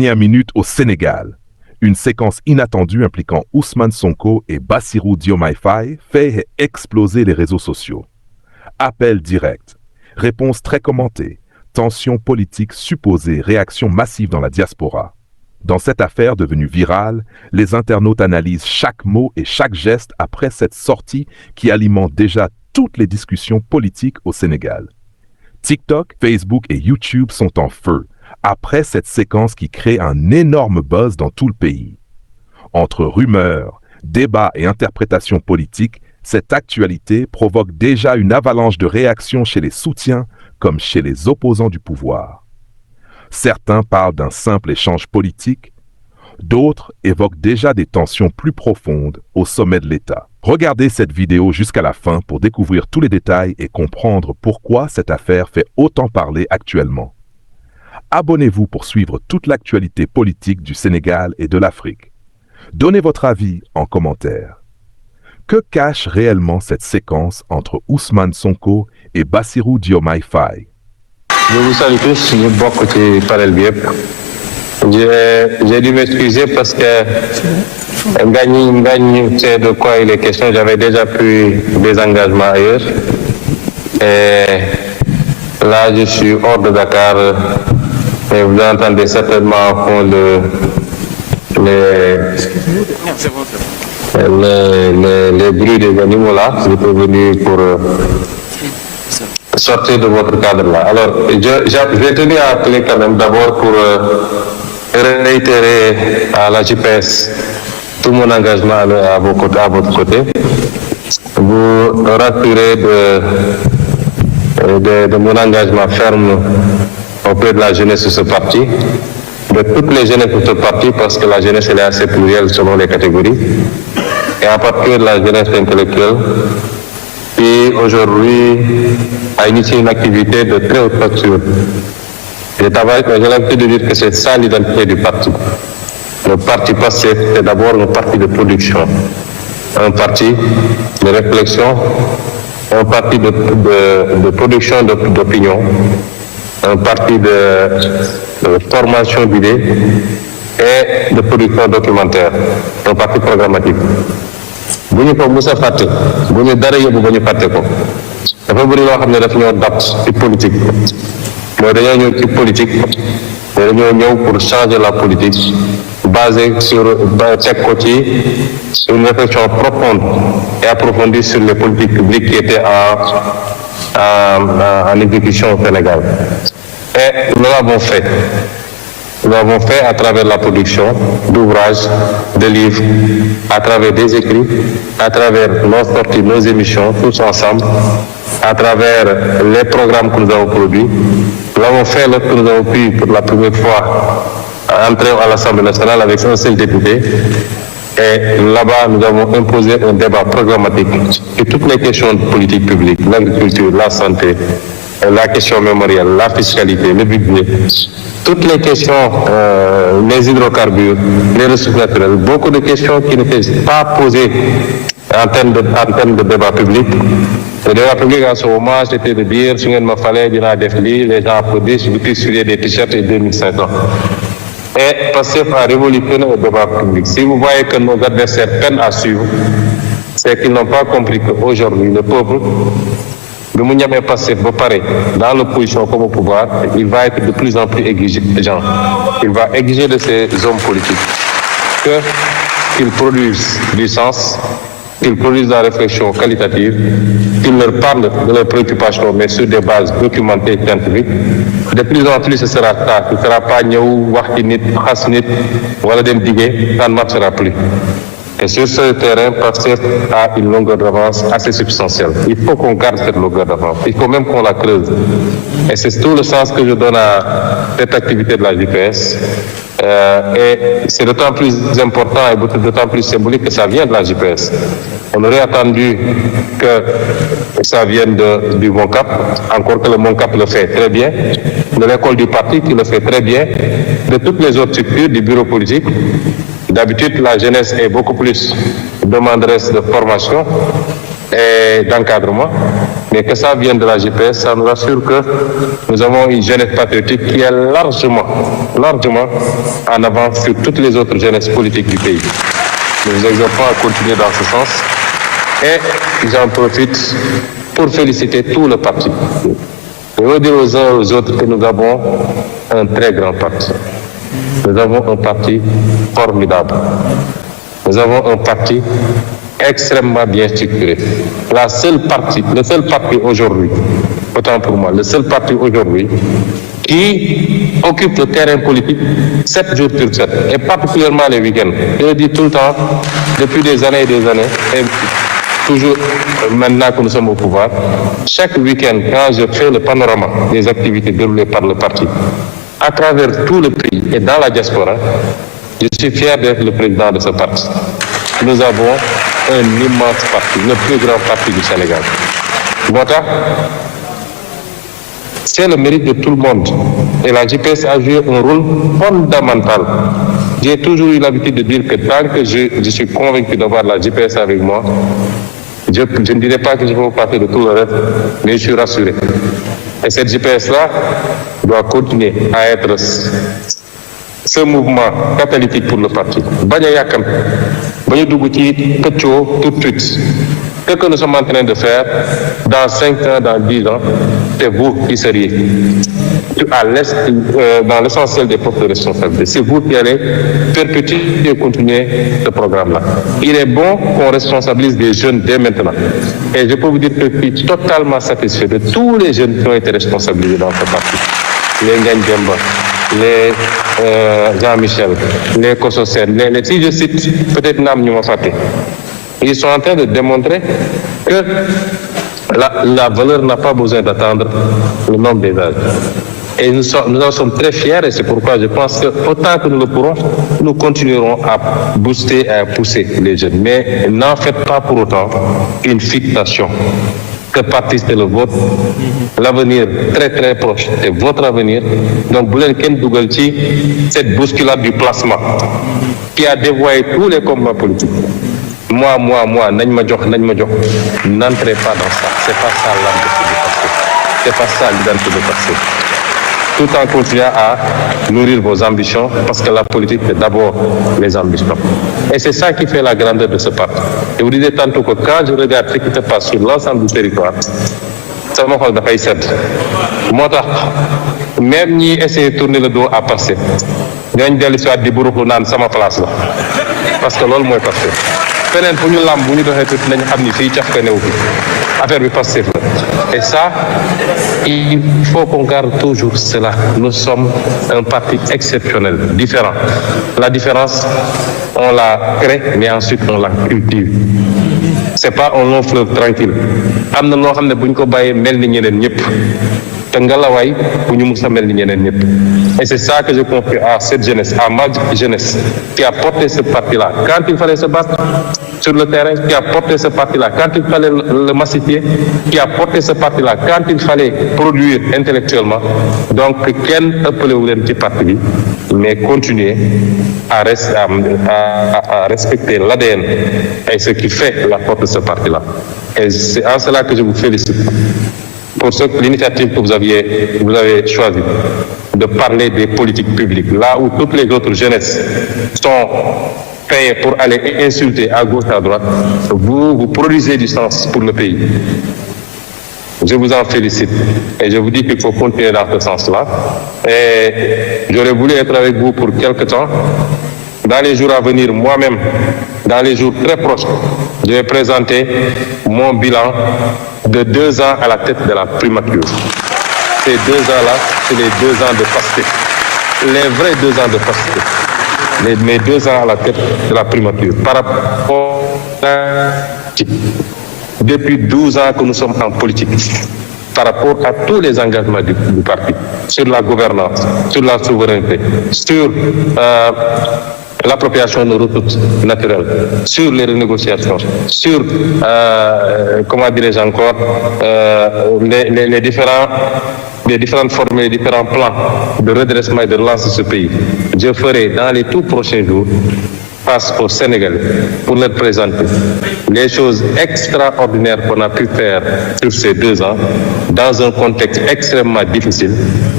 Dernière minute au Sénégal. Une séquence inattendue impliquant Ousmane Sonko et Bassirou Diomaye Faye fait exploser les réseaux sociaux. Appel direct, réponse très commentée, tension politique supposée, réaction massive dans la diaspora. Dans cette affaire devenue virale, les internautes analysent chaque mot et chaque geste après cette sortie qui alimente déjà toutes les discussions politiques au Sénégal. TikTok, Facebook et YouTube sont en feu après cette séquence qui crée un énorme buzz dans tout le pays. Entre rumeurs, débats et interprétations politiques, cette actualité provoque déjà une avalanche de réactions chez les soutiens comme chez les opposants du pouvoir. Certains parlent d'un simple échange politique, d'autres évoquent déjà des tensions plus profondes au sommet de l'État. Regardez cette vidéo jusqu'à la fin pour découvrir tous les détails et comprendre pourquoi cette affaire fait autant parler actuellement. Abonnez-vous pour suivre toute l'actualité politique du Sénégal et de l'Afrique. Donnez votre avis en commentaire. Que cache réellement cette séquence entre Ousmane Sonko et Bassirou Diomaye Faye? Je vous salue tous, ñu bokk ci panel bi yëpp. J'ai dû m'excuser parce que Ngagne sait de quoi il est question. J'avais déjà pris des engagements ailleurs. Et là, je suis hors de Dakar. Et vous entendez certainement au fond les bruits des animaux là. Je suis venu pour sortir de votre cadre là. Alors, je vais tenir à appeler quand même d'abord pour réitérer à la GPS tout mon engagement à votre côté. Vous rassurer de mon engagement ferme auprès de la jeunesse de ce parti, de toutes les jeunesses de ce parti, parce que la jeunesse elle est assez plurielle selon les catégories, et en particulier de la jeunesse intellectuelle, qui aujourd'hui a initié une activité de très haute facture. J'ai l'habitude de dire que c'est ça l'identité du parti. Le parti PASTEF, c'est d'abord un parti de production, un parti de réflexion, un parti de production d'opinion, un parti de formation d'idées et de production documentaire, un parti programmatique. bu ñu ko mës a fàtte bu ñu dara yóbbu ba ñu fàtte ko dafa bëri loo xam ne daf ñoo dab ci politique mooy dañoo ñëw ci politique mais dañoo ñëw pour changer la politique basée sur teg ko ci une réflexion profonde et approfondie sur les politiques publiques qui étaient en exécution au Sénégal. Et nous l'avons fait. Nous l'avons fait à travers la production d'ouvrages, de livres, à travers des écrits, à travers nos sorties, nos émissions, tous ensemble, à travers les programmes que nous avons produits. Nous l'avons fait lorsque nous avons pu, pour la première fois, entrer à l'Assemblée nationale avec un seul député. Et là-bas, nous avons imposé un débat programmatique sur toutes les questions de politique publique, l'agriculture, la santé, la question mémorielle, la fiscalité, le budget, toutes les questions, les hydrocarbures, les ressources naturelles, beaucoup de questions qui n'étaient pas posées en termes de débat public. Le débat public à ce moment, c'était de dire, si il me fallait dire à défilé, les gens applaudissent, je peux sur des t-shirts et 2500. Et PASTEF a révolutionné le débat public. Si vous voyez que nos adversaires peinent à suivre, c'est qu'ils n'ont pas compris qu'aujourd'hui, le peuple, le Mouniamé PASTEF va pareil, dans l'opposition comme au pouvoir, il va être de plus en plus exigeant. Il va exiger de ces hommes politiques qu'ils produisent du sens, qu'ils produisent de la réflexion qualitative, qu'ils leur parlent de leurs préoccupations, mais sur des bases documentées et scientifiques. De plus en plus, ce sera ça. Ce ne sera pas Niaou, Wahtinit, Khasnit, Waladem Digé, ça ne marchera plus. Et sur ce terrain, PASTEF a une longueur d'avance assez substantielle. Il faut qu'on garde cette longueur d'avance. Il faut même qu'on la creuse. Et c'est tout le sens que je donne à cette activité de la JPS. Et c'est d'autant plus important et d'autant plus symbolique que ça vient de la JPS. On aurait attendu que ça vienne du MONCAP, encore que le MONCAP le fait très bien, de l'école du parti qui le fait très bien, de toutes les autres structures du bureau politique. D'habitude, la jeunesse est beaucoup plus demanderesse de formation et d'encadrement. Mais que ça vienne de la GPS, ça nous assure que nous avons une jeunesse patriotique qui est largement en avance sur toutes les autres jeunesses politiques du pays. Nous vous exhortons à continuer dans ce sens. Et j'en profite pour féliciter tout le parti. Je veux dire aux uns et aux autres que nous avons un très grand parti. Nous avons un parti formidable. Nous avons un parti extrêmement bien structuré. Le seul parti aujourd'hui, autant pour moi, le seul parti aujourd'hui qui occupe le terrain politique 7 jours sur 7, et particulièrement les week-ends. Je le dis tout le temps, depuis des années et des années, et toujours maintenant que nous sommes au pouvoir, chaque week-end, quand je fais le panorama des activités déroulées par le parti, à travers tout le pays et dans la diaspora, je suis fier d'être le président de ce parti. Nous avons un immense parti, le plus grand parti du Sénégal. Voilà. C'est le mérite de tout le monde. Et la JPS a joué un rôle fondamental. J'ai toujours eu l'habitude de dire que tant que je suis convaincu d'avoir la JPS avec moi, je ne dirais pas que je vais vous parler de tout le reste, mais je suis rassuré. Et cette JPS-là doit continuer à être ce mouvement catalytique pour le parti. Tout de suite. Ce que nous sommes en train de faire, dans 5 ans, dans 10 ans, c'est vous qui seriez dans l'essentiel des postes de responsabilité. C'est vous qui allez perpétuer et continuer ce programme-là. Il est bon qu'on responsabilise les jeunes dès maintenant. Et je peux vous dire que je suis totalement satisfait de tous les jeunes qui ont été responsabilisés dans ce parti. Les Ngagne Demba, les Jean-Michel, les Kososen, si je cite, peut-être Nam Nyumafaté. Ils sont en train de démontrer que la valeur n'a pas besoin d'attendre le nombre des âges. Et nous en sommes très fiers, et c'est pourquoi je pense que autant que nous le pourrons, nous continuerons à booster et à pousser les jeunes. Mais n'en faites pas pour autant une fixation. Que parti c'est le vôtre, l'avenir très très proche est votre avenir. Donc, Boulen Ken Dougalti, cette bousculade du placement qui a dévoyé tous les combats politiques. Moi, n'entrez pas dans ça. C'est pas ça l'âme de passé. C'est pas ça l'identité de passé. Tout en continuant à nourrir vos ambitions, parce que la politique, c'est d'abord les ambitions. Et c'est ça qui fait la grandeur de ce parti. Et vous disiez tantôt que quand je regarde ce qui se passe sur l'ensemble du territoire, ça me fait dafay sedd. Moo tax même ñi essayer de tourner le dos à passer ñooñu dellu si waat di buruxlu naan sama place la parce que loolu mooy passé. Feneen fu ñu làmb bu ñu doxee tuuti nañu xam ni fii caf ka new fi affaire bi passé la. Et ça, il faut qu'on garde toujours cela. Nous sommes un parti exceptionnel, différent. La différence, on la crée, mais ensuite on la cultive. C'est pas un long fleuve tranquille. Am na loo xam ne bu ñu ko bàyyee mel ni ñeneen ñëpp te ngalawaay bu ñu mus a mel ni ñeneen ñëpp. Et c'est ça que je confie à cette jeunesse, à ma jeunesse, qui a porté ce parti-là. Quand il fallait se battre sur le terrain, qui a porté ce parti-là. Quand il fallait le massifier, qui a porté ce parti-là. Quand il fallait produire intellectuellement. Donc, Ken appelé ou petit parti, mais continuer à respecter l'ADN et ce qui fait la force de ce parti-là. Et c'est en cela que je vous félicite pour l'initiative que vous avez choisie de parler des politiques publiques, là où toutes les autres jeunesses sont payées pour aller insulter à gauche, à droite. Vous produisez du sens pour le pays. Je vous en félicite et je vous dis qu'il faut continuer dans ce sens-là. Et j'aurais voulu être avec vous pour quelque temps. Dans les jours à venir, moi-même, dans les jours très proches, je vais présenter mon bilan de 2 ans à la tête de la primature. Ces 2 ans-là, c'est les 2 ans de Pastef. Les vrais 2 ans de Pastef. Mes 2 ans à la tête de la primature. Par rapport à... Depuis 12 ans que nous sommes en politique, par rapport à tous les engagements du parti, sur la gouvernance, sur la souveraineté, sur l'appropriation de ressources naturelles, sur les renégociations, sur, comment dirais-je encore, les différentes formes, les différents plans de redressement et de relance de ce pays. Je ferai dans les tout prochains jours face aux Sénégalais pour leur présenter les choses extraordinaires qu'on a pu faire sur ces 2 ans dans un contexte extrêmement difficile,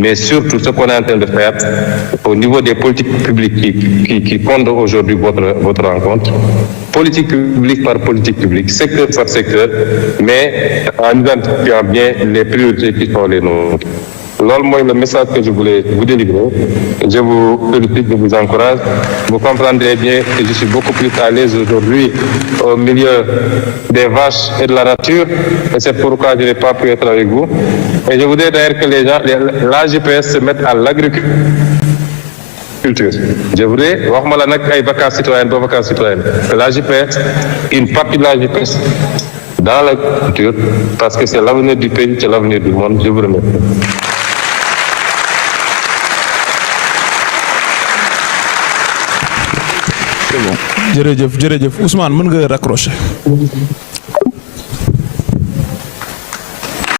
mais surtout ce qu'on est en train de faire au niveau des politiques publiques qui fondent aujourd'hui votre rencontre, politique publique par politique publique, secteur par secteur, mais en identifiant bien les priorités qui sont les nôtres. Loolu mooy le message que je voulais vous délivrer. Je vous félicite, je vous encourage. Vous comprendrez bien que je suis beaucoup plus à l'aise aujourd'hui au milieu des vaches et de la nature, et c'est pourquoi je n'ai pas pu être avec vous. Et je voudrais d'ailleurs que les gens, l'AGPS se mettent à l'agriculture. Je voudrais, waxuma la nag ay vacances citoyennes ba vacances citoyennes, que l'AGPS, une partie de l'AGPS dans l'agriculture, parce que c'est l'avenir du pays, c'est l'avenir du monde. Je vous remercie. jërëjëf Ousmane mën nga raccrocher.